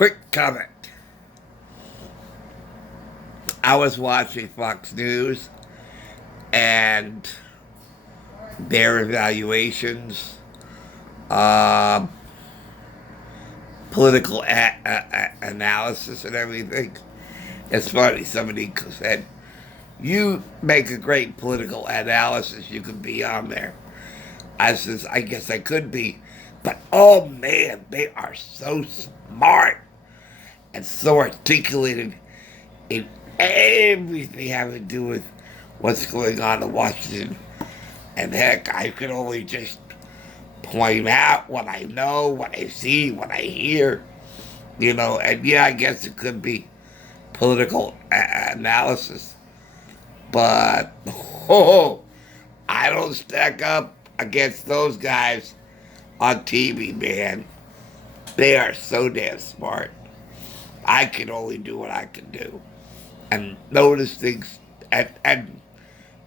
quick comment. I was watching Fox News and their evaluations, uh, political analysis and everything. It's funny, somebody said, you make a great political analysis, you could be on there. I says, I guess I could be. But oh man, they are so smart and so articulated in everything having to do with what's going on in Washington. And heck, I could only just point out what I know, what I see, what I hear, and yeah, I guess it could be political analysis. But, I don't stack up against those guys on TV, man. They are so damn smart. I can only do what I can do. And notice things, and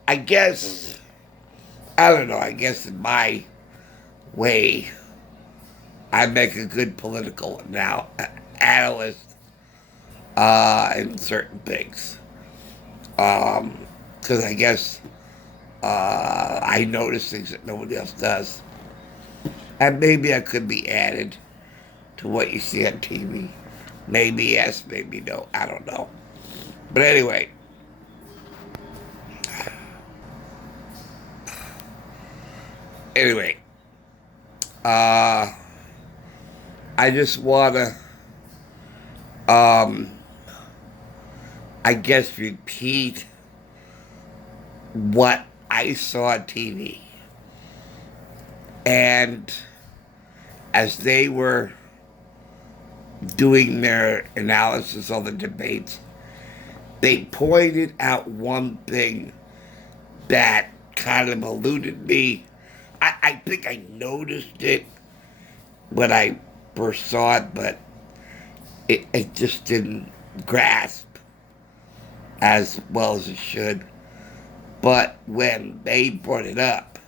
I guess, I don't know, I guess in my way, I make a good political analyst in certain things. Because I guess I notice things that nobody else does. And maybe I could be added to what you see on TV. Maybe yes, maybe no, I don't know. But anyway, anyway, I just wanna, I guess, repeat what I saw on TV. And as they were doing their analysis of the debates, they pointed out one thing that kind of eluded me. I think I noticed it when I first saw it, but it just didn't grasp as well as it should. But when they brought it up,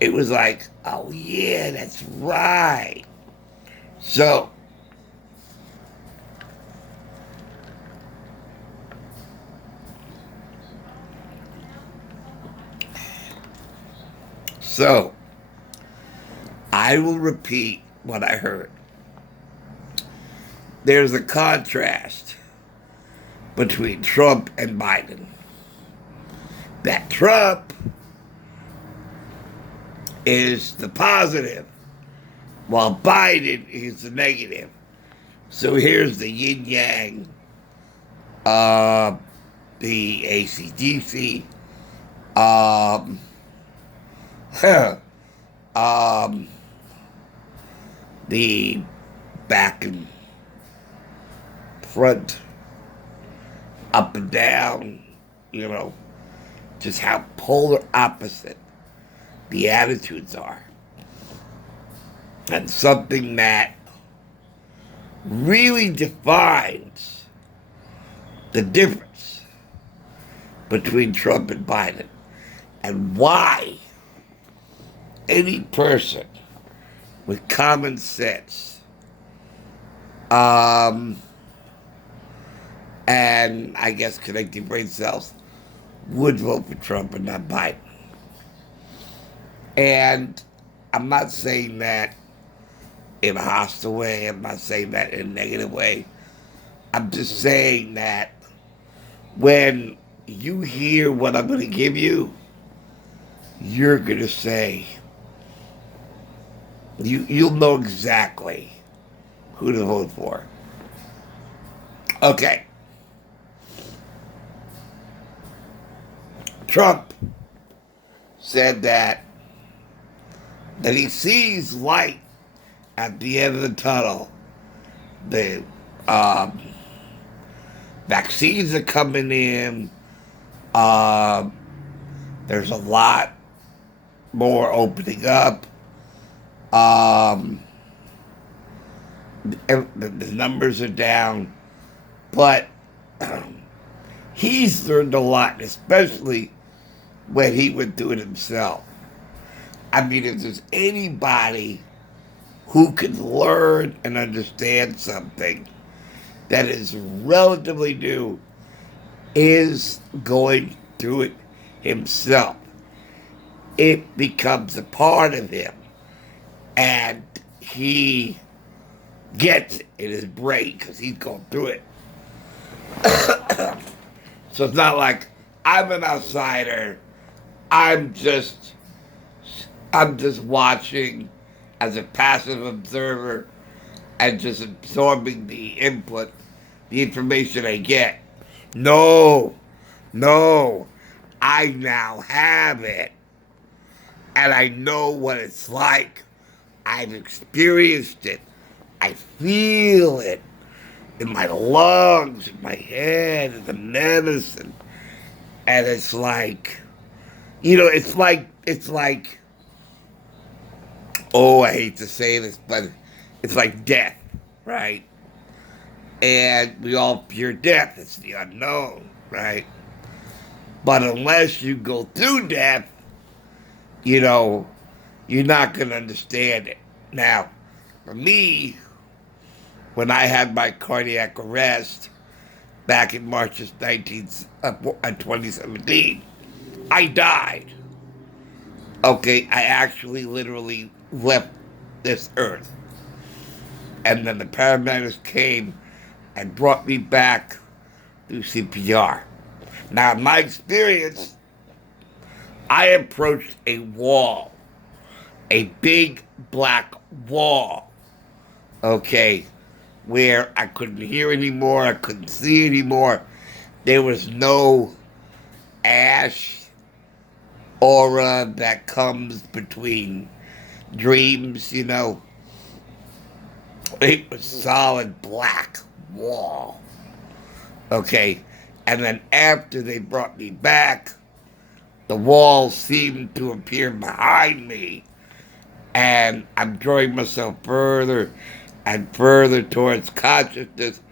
it was like, oh yeah, that's right. So, I will repeat what I heard. There's a contrast between Trump and Biden. That Trump is the positive, while Biden is the negative. So here's the yin yang, the ACDC, the back and front, up and down, just how polar opposite the attitudes are. And something that really defines the difference between Trump and Biden, and why any person with common sense, and I guess connecting brain cells, would vote for Trump and not Biden. And I'm not saying that in a hostile way. I'm not saying that in a negative way. I'm just saying that when you hear what I'm going to give you, you're going to say, you'll know exactly who to vote for. Okay. Trump said that he sees light at the end of the tunnel. The vaccines are coming in. There's a lot more opening up. The numbers are down, but he's learned a lot, especially when he went through it himself. I mean, if there's anybody who can learn and understand something that is relatively new is going through it himself. It becomes a part of him, and he gets it in his brain because he's going through it. So it's not like I'm an outsider. I'm just watching as a passive observer and just absorbing the input, the information I get. No, no, I now have it. And I know what it's like. I've experienced it. I feel it in my lungs, in my head, in the medicine. And it's like, it's like, oh, I hate to say this, but it's like death, right? And we all fear death. It's the unknown, right? But unless you go through death, you know, you're not going to understand it. Now, for me, when I had my cardiac arrest back in March of 2017, I died. Okay, I actually literally left this earth. And then the paramedics came and brought me back through CPR. Now, in my experience, I approached a wall, a big black wall, okay, where I couldn't hear anymore, I couldn't see anymore. There was no ash aura that comes between dreams, you know. It was solid black wall, okay. And then after they brought me back, the wall seemed to appear behind me, and I'm drawing myself further and further towards consciousness,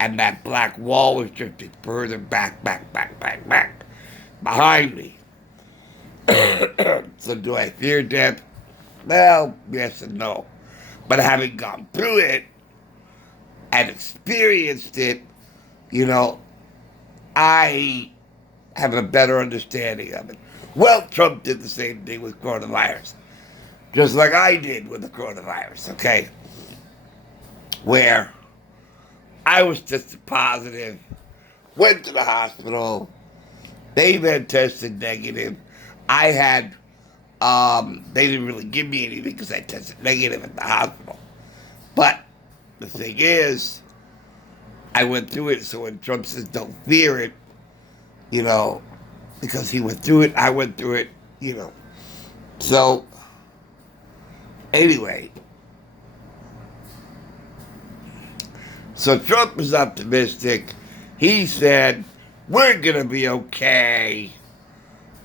and that black wall was drifting further back behind me. So do I fear death? Well, yes and no. But having gone through it and experienced it, you know, I have a better understanding of it. Well, Trump did the same thing with coronavirus, just like I did with the coronavirus, okay? Where I was tested positive, went to the hospital, they then tested negative. I had, they didn't really give me anything because I tested negative at the hospital. But the thing is, I went through it, so when Trump says don't fear it, you know, because he went through it, I went through it, you know. So, anyway, so Trump is optimistic. He said, we're going to be okay.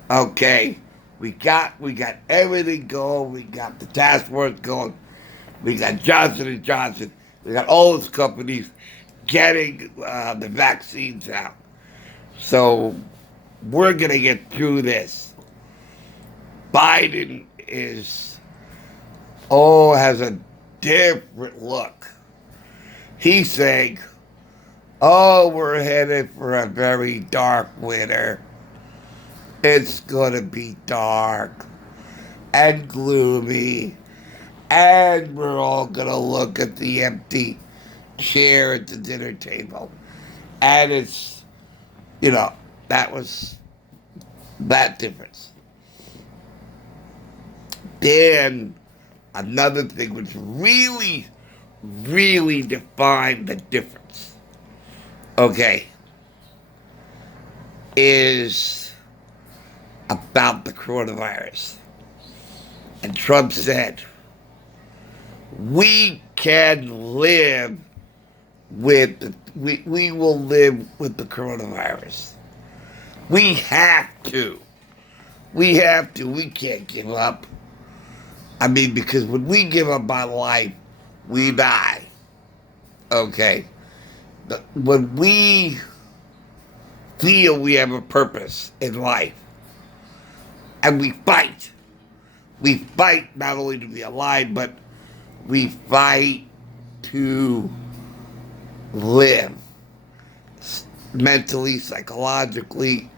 Okay. We got everything going. We got the task force going. We got Johnson & Johnson. We got all those companies getting the vaccines out. So we're going to get through this. Biden has a different look. He's saying, we're headed for a very dark winter. It's going to be dark and gloomy, and we're all going to look at the empty chair at the dinner table. And it's, you know, that was that difference. Then another thing which really, really defined the difference, okay, is about the coronavirus. And Trump said, we can live with we will live with the coronavirus. We have to. We have to. We can't give up. I mean, because when we give up on life, we die. Okay? When we feel we have a purpose in life, and we fight not only to be alive, but We fight to live mentally, psychologically,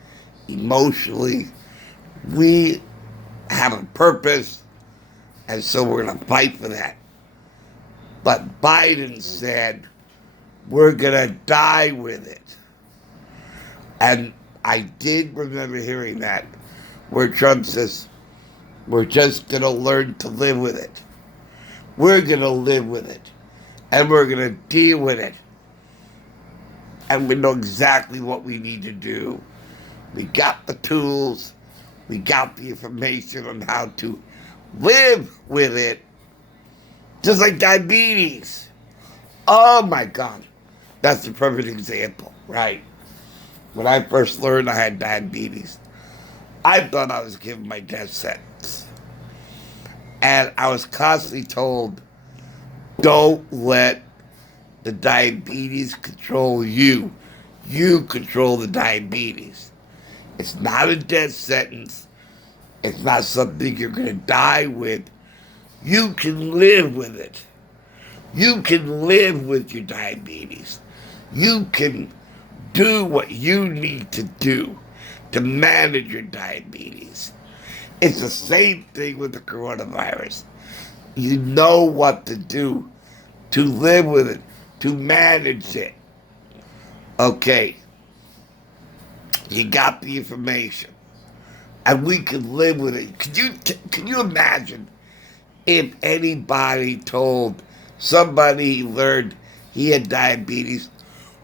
emotionally. We have a purpose, and so we're going to fight for that. But Biden said, we're going to die with it. And I did remember hearing that, where Trump says, we're just going to learn to live with it. We're going to live with it. And we're going to deal with it. And we know exactly what we need to do. We got the tools. We got the information on how to live with it. Just like diabetes. Oh my God. That's the perfect example, right? When I first learned I had diabetes, I thought I was given my death sentence. And I was constantly told, don't let the diabetes control you. You control the diabetes. It's not a death sentence. It's not something you're going to die with. You can live with it. You can live with your diabetes. You can do what you need to do to manage your diabetes. It's the same thing with the coronavirus. You know what to do to live with it, to manage it. Okay, you got the information, and we can live with it. Can you imagine if anybody told somebody he learned he had diabetes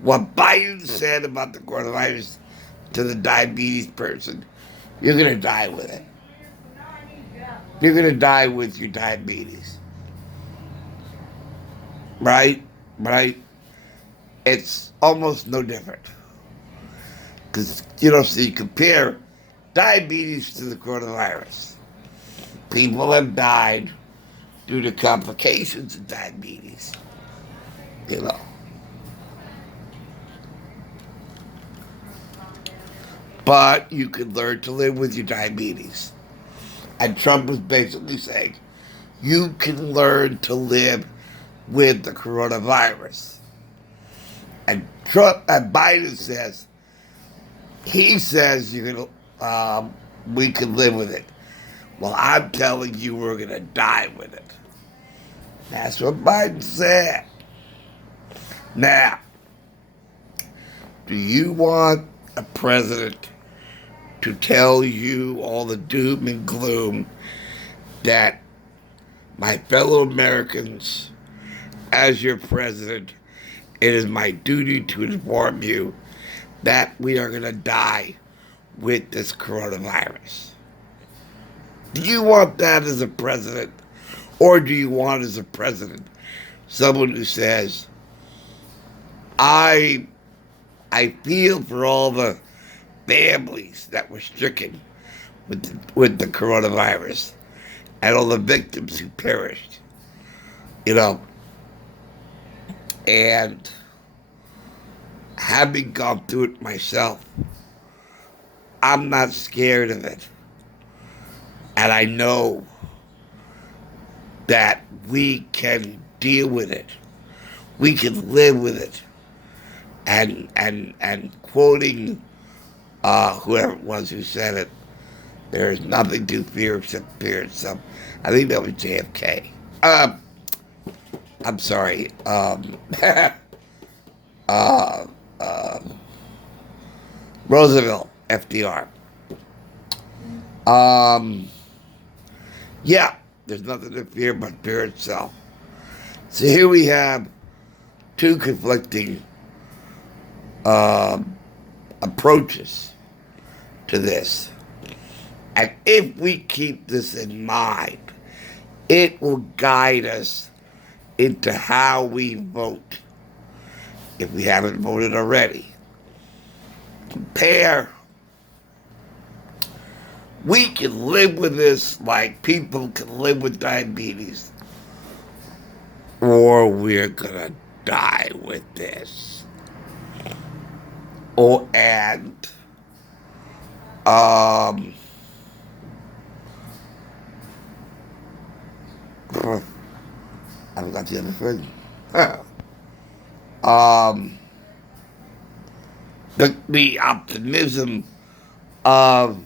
what Biden said about the coronavirus to the diabetes person? You're going to die with it. You're going to die with your diabetes. Right? Right? It's almost no different. Because, so you compare diabetes to the coronavirus. People have died due to complications of diabetes. You know. But you can learn to live with your diabetes. And Trump was basically saying, you can learn to live with the coronavirus. And Biden says, he says we can live with it. Well, I'm telling you, we're going to die with it. That's what Biden said. Now, do you want a president to tell you all the doom and gloom that, my fellow Americans, as your president, it is my duty to inform you that we are going to die with this coronavirus? Do you want that as a president? Or do you want as a president someone who says, I feel for all the families that were stricken with the coronavirus and all the victims who perished, and having gone through it myself, I'm not scared of it. And I know that we can deal with it. We can live with it. And quoting whoever it was who said it, there is nothing to fear except fear itself. I think that was JFK. I'm sorry. Roosevelt, FDR. Yeah, there's nothing to fear but fear itself. So here we have two conflicting approaches to this. And if we keep this in mind, it will guide us into how we vote, if we haven't voted already. Compare. We can live with this like people can live with diabetes, or we're gonna die with this. I've got the other thing. um, the optimism of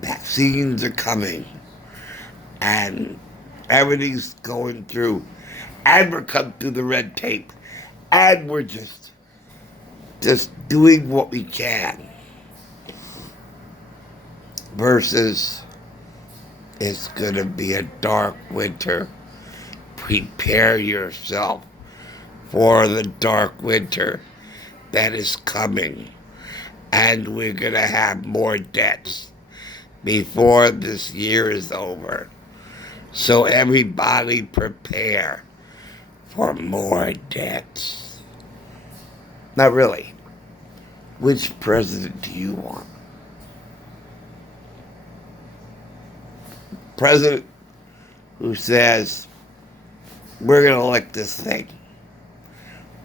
vaccines are coming and everything's going through and we're cutting through the red tape and we're just doing what we can versus it's going to be a dark winter. Prepare yourself for the dark winter that is coming. And we're going to have more debts before this year is over. So everybody prepare for more debts. Not really. Which president do you want? President who says, we're going to elect this thing.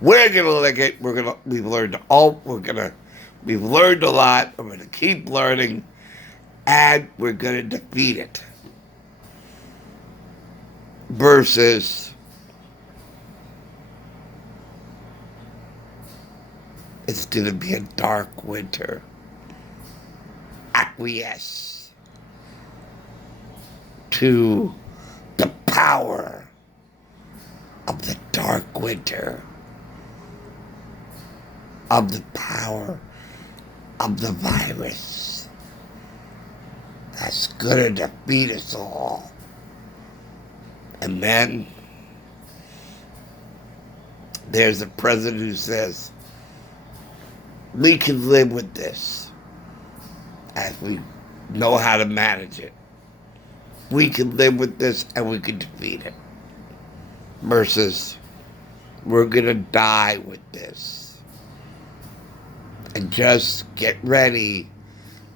We're going to elect it. We've learned a lot. We're going to keep learning. And we're going to defeat it. Versus it's going to be a dark winter. Acquiesce to the power of the dark winter, of the power of the virus that's going to defeat us all. And then there's a president who says, we can live with this as we know how to manage it. We can live with this and we can defeat it. Versus, we're going to die with this. And just get ready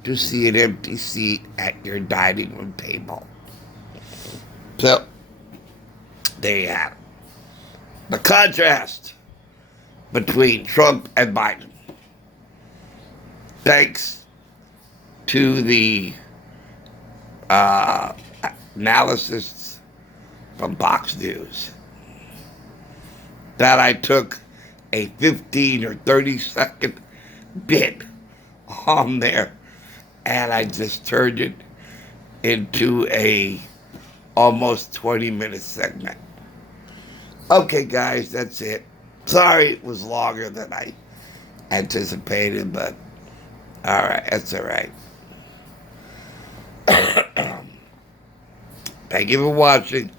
to see an empty seat at your dining room table. So, there you have it. The contrast between Trump and Biden. Thanks to the analysis from Fox News that I took a 15 or 30-second bit on there and I just turned it into a almost 20-minute segment. Okay, guys, that's it. Sorry it was longer than I anticipated, but all right, that's all right. Thank you for watching.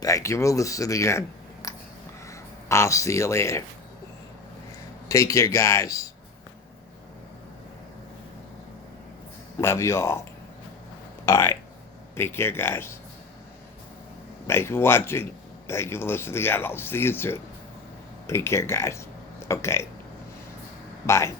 Thank you for listening in. I'll see you later. Take care, guys. Love you all. All right. Take care, guys. Thank you for watching. Thank you for listening in. I'll see you soon. Take care, guys. Okay. Bye.